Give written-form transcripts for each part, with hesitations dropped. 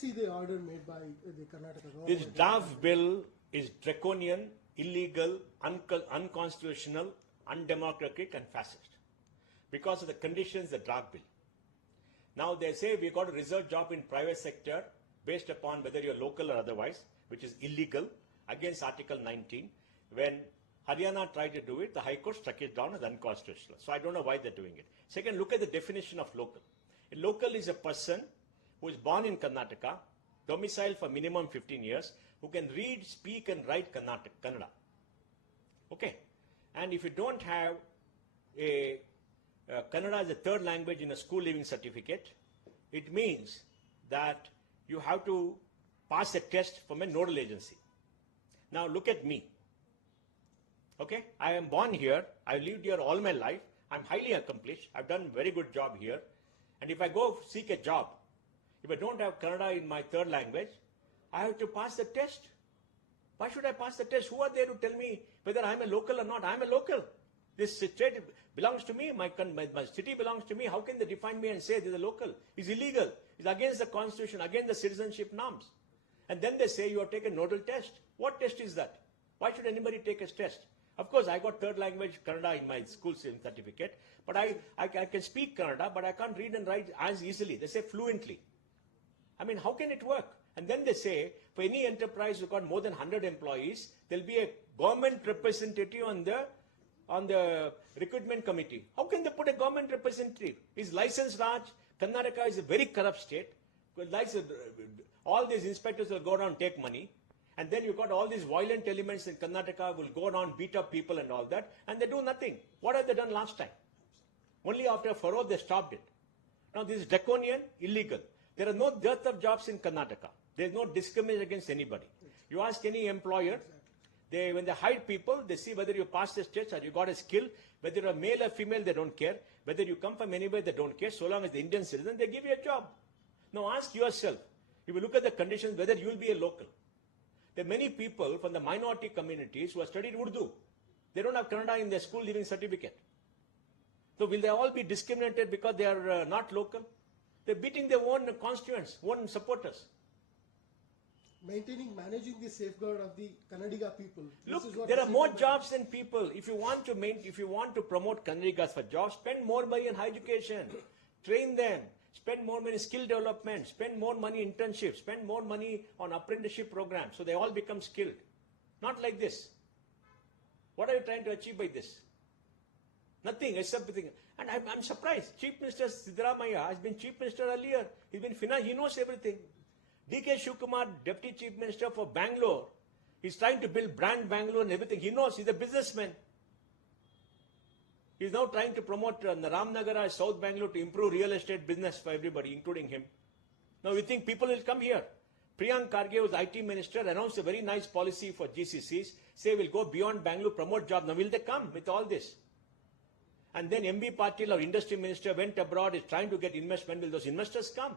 see the order made by the Karnataka government? This draft bill is draconian, illegal, unconstitutional, undemocratic and fascist because of the conditions the draft bill. Now they say we got a reserve job in private sector based upon whether you're local or otherwise, which is illegal against Article 19. When Haryana tried to do it, the High Court struck it down as unconstitutional. So I don't know why they're doing it. Second, look at the definition of local. A local is a person who is born in Karnataka, domiciled for minimum 15 years, who can read, speak and write Kannada. Okay. And if you don't have a Kannada as a third language in a school leaving certificate, it means that you have to pass a test from a nodal agency. Now look at me. Okay, I am born here, I've lived here all my life, I'm highly accomplished, I've done a very good job here, and if I go seek a job, if I don't have Kannada in my third language, I have to pass the test. Why should I pass the test? Who are there to tell me whether I'm a local or not? I'm a local. This state belongs to me, my city belongs to me. How can they define me and say they're a local? It's illegal. It's against the constitution, against the citizenship norms. And then they say you have taken nodal test. What test is that? Why should anybody take a test? Of course, I got third language Kannada in my school certificate, but I can speak Kannada, but I can't read and write as easily. They say fluently. I mean, how can it work? And then they say, for any enterprise who got more than 100 employees, there'll be a government representative on the recruitment committee. How can they put a government representative? Is licensed Raj. Karnataka is a very corrupt state. All these inspectors will go down and take money. And then you got all these violent elements in Karnataka will go down, beat up people and all that. And they do nothing. What have they done last time? Only after Faro they stopped it. Now this is draconian, illegal. There are no dearth of jobs in Karnataka. There is no discrimination against anybody. You ask any employer, when they hire people, they see whether you pass this test or you got a skill. Whether you're a male or female, they don't care. Whether you come from anywhere, they don't care. So long as the Indian citizen, they give you a job. Now ask yourself, if you look at the conditions, whether you will be a local. There are many people from the minority communities who have studied Urdu. They don't have Kannada in their school leaving certificate. So will they all be discriminated because they are not local? They're beating their own constituents, own supporters. Managing the safeguard of the Kannadiga people. Look, there are more jobs than people. If you want to promote Kannadigas for jobs, spend more money on higher education, train them, spend more money in skill development, spend more money in internships, spend more money on apprenticeship programs, so they all become skilled. Not like this. What are you trying to achieve by this? Nothing except the thing. And I'm surprised. Chief Minister Siddaramaiah has been Chief Minister earlier. He's been finance. He knows everything. D.K. Shivkumar, Deputy Chief Minister for Bangalore, he's trying to build brand Bangalore and everything. He knows. He's a businessman. He's now trying to promote Ramnagara, South Bangalore to improve real estate business for everybody, including him. Now we think people will come here. Priyank Kharge, who's IT Minister, announced a very nice policy for GCCs. Say we'll go beyond Bangalore, promote jobs. Now will they come with all this? And then MB Patil, our Industry Minister, went abroad, is trying to get investment. Will those investors come?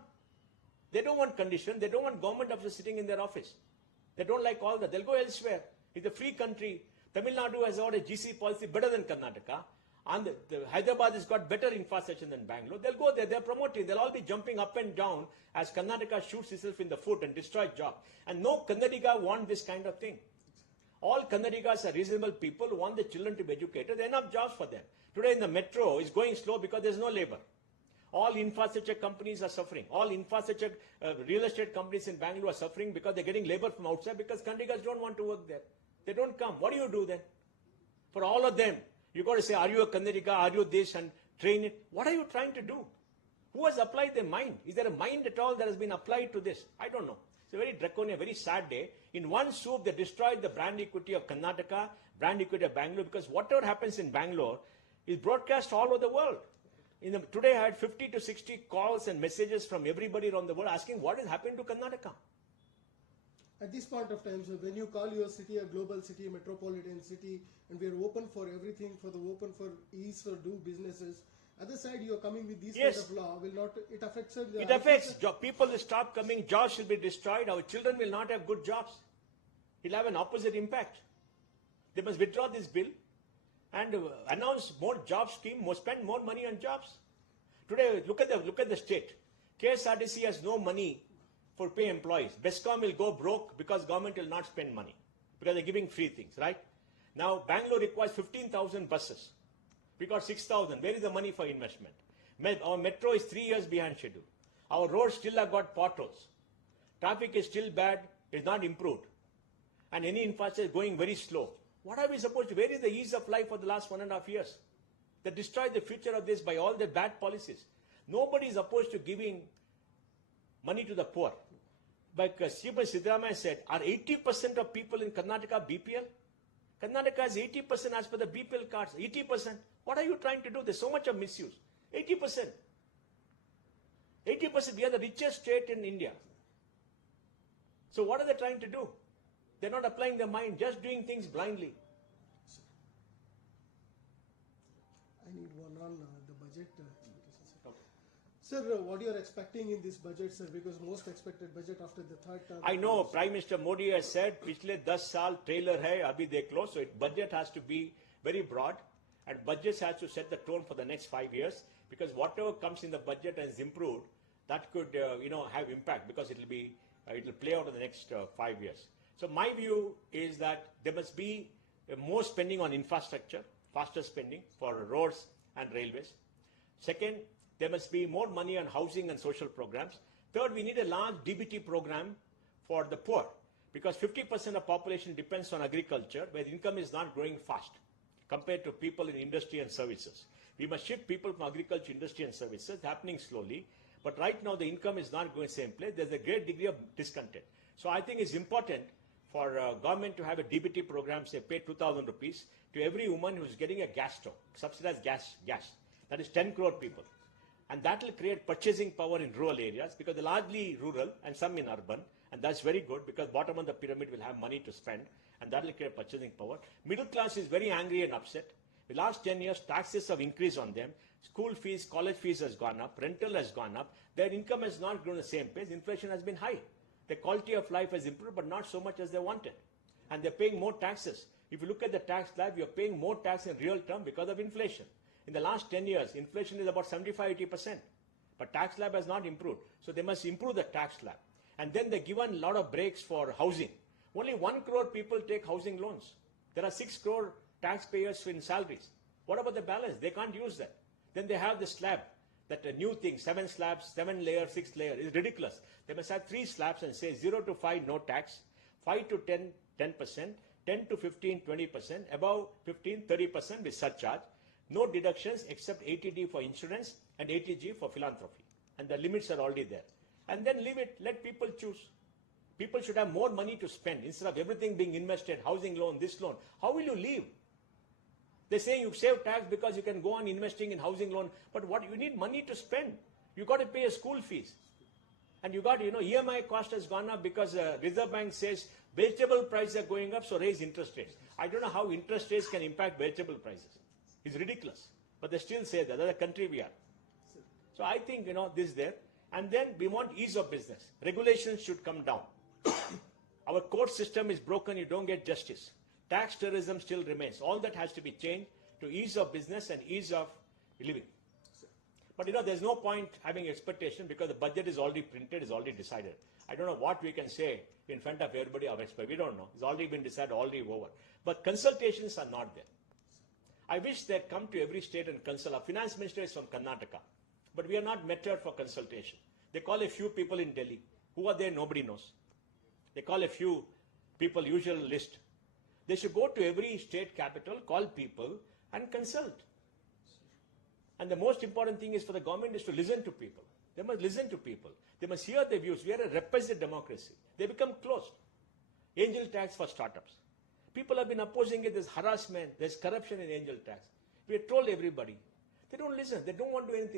They don't want condition. They don't want government officers sitting in their office. They don't like all that. They'll go elsewhere. It's a free country. Tamil Nadu has got a GC policy better than Karnataka. And Hyderabad has got better infrastructure than Bangalore. They'll go there. They're promoting. They'll all be jumping up and down as Karnataka shoots itself in the foot and destroys jobs. And no Kannadiga want this kind of thing. All Kannadigas are reasonable people who want the children to be educated. There are enough jobs for them. Today in the metro is going slow because there's no labor. All infrastructure companies are suffering. All infrastructure real estate companies in Bangalore are suffering because they're getting labor from outside because Kannadigas don't want to work there. They don't come. What do you do then? For all of them, you got to say, are you a Kannadiga? Are you this? And train it. What are you trying to do? Who has applied their mind? Is there a mind at all that has been applied to this? I don't know. It's a very draconian, very sad day. In one swoop, they destroyed the brand equity of Karnataka, brand equity of Bangalore, because whatever happens in Bangalore is broadcast all over the world. Today I had 50 to 60 calls and messages from everybody around the world asking what is happening to Karnataka. At this point of time, so when you call your city a global city, a metropolitan city, and we are open for everything, open for ease for do businesses, other side you are coming with this Yes. kind of law, will not, it affects the It affects people will stop coming, jobs will be destroyed, our children will not have good jobs. It will have an opposite impact. They must withdraw this bill and announce more job scheme, spend more money on jobs. Today, look at the state. KSRTC has no money for pay employees. Bescom will go broke because government will not spend money because they're giving free things, right? Now, Bangalore requires 15,000 buses. We got 6,000. Where is the money for investment? Our metro is 3 years behind schedule. Our roads still have got potholes. Traffic is still bad, is not improved. And any infrastructure is going very slow. What are we supposed to? Where is the ease of life for the last 1.5 years? They destroyed the future of this by all their bad policies. Nobody is opposed to giving money to the poor. But Chief Minister Siddaramaiah said, are 80% of people in Karnataka BPL? Karnataka has 80% as per the BPL cards. 80%. What are you trying to do? There's so much of misuse. 80%. 80%. We are the richest state in India. So what are they trying to do? They're not applying their mind, just doing things blindly. I need one on the budget. Sir, what you are expecting in this budget, sir? Because most expected budget after the third term. I know Prime Minister Modi has said, "Piछle 10 saal trailer hai, abhi dekh lo." So budget has to be very broad, and budgets has to set the tone for the next 5 years. Because whatever comes in the budget and is improved, that could have impact because it will play out in the next 5 years. So my view is that there must be more spending on infrastructure, faster spending for roads and railways. Second, there must be more money on housing and social programs. Third, we need a large DBT program for the poor because 50% of population depends on agriculture where the income is not growing fast compared to people in industry and services. We must shift people from agriculture, industry and services, happening slowly. But right now the income is not going the same place. There's a great degree of discontent. So I think it's important for government to have a DBT program, say pay 2,000 rupees to every woman who's getting a gas stove, subsidized gas. That is 10 crore people. And that will create purchasing power in rural areas because they're largely rural and some in urban. And that's very good because bottom of the pyramid will have money to spend and that will create purchasing power. Middle class is very angry and upset. The last 10 years, taxes have increased on them. School fees, college fees has gone up. Rental has gone up. Their income has not grown the same pace. Inflation has been high. The quality of life has improved, but not so much as they wanted. And they're paying more taxes. If you look at the tax slab, you're paying more tax in real terms because of inflation. In the last 10 years, inflation is about 75-80%. But tax slab has not improved. So they must improve the tax slab. And then they're given a lot of breaks for housing. Only 1 crore people take housing loans. There are 6 crore taxpayers in salaries. What about the balance? They can't use that. Then they have the slab, that new thing, 7 slabs, 7 layer, 6 layer. It's ridiculous. They must have 3 slabs and say 0 to 5, no tax, 5 to 10, 10%, 10 to 15, 20%, above 15, 30% with surcharge. No deductions except 80D for insurance and 80G for philanthropy. And the limits are already there. And then leave it, let people choose. People should have more money to spend instead of everything being invested, housing loan, this loan. How will you live? They say you save tax because you can go on investing in housing loan. But what you need money to spend. You got to pay a school fees. And you got, EMI cost has gone up because Reserve Bank says vegetable prices are going up, so raise interest rates. I don't know how interest rates can impact vegetable prices. It's ridiculous. But they still say that. That's the country we are. So I think, this is there. And then we want ease of business. Regulations should come down. Our court system is broken. You don't get justice. Tax terrorism still remains. All that has to be changed to ease of business and ease of living. But there's no point having expectation because the budget is already printed, is already decided. I don't know what we can say in front of everybody of expert. We don't know. It's already been decided, already over. But consultations are not there. I wish they'd come to every state and consult. Our finance minister is from Karnataka. But we are not meted for consultation. They call a few people in Delhi. Who are there? Nobody knows. They call a few people, usual list. They should go to every state capital, call people and consult. And the most important thing is for the government is to listen to people. They must listen to people. They must hear their views. We are a representative democracy. They become closed. Angel tax for startups. People have been opposing it. There's harassment. There's corruption in angel tax. We have told everybody. They don't listen. They don't want to do anything.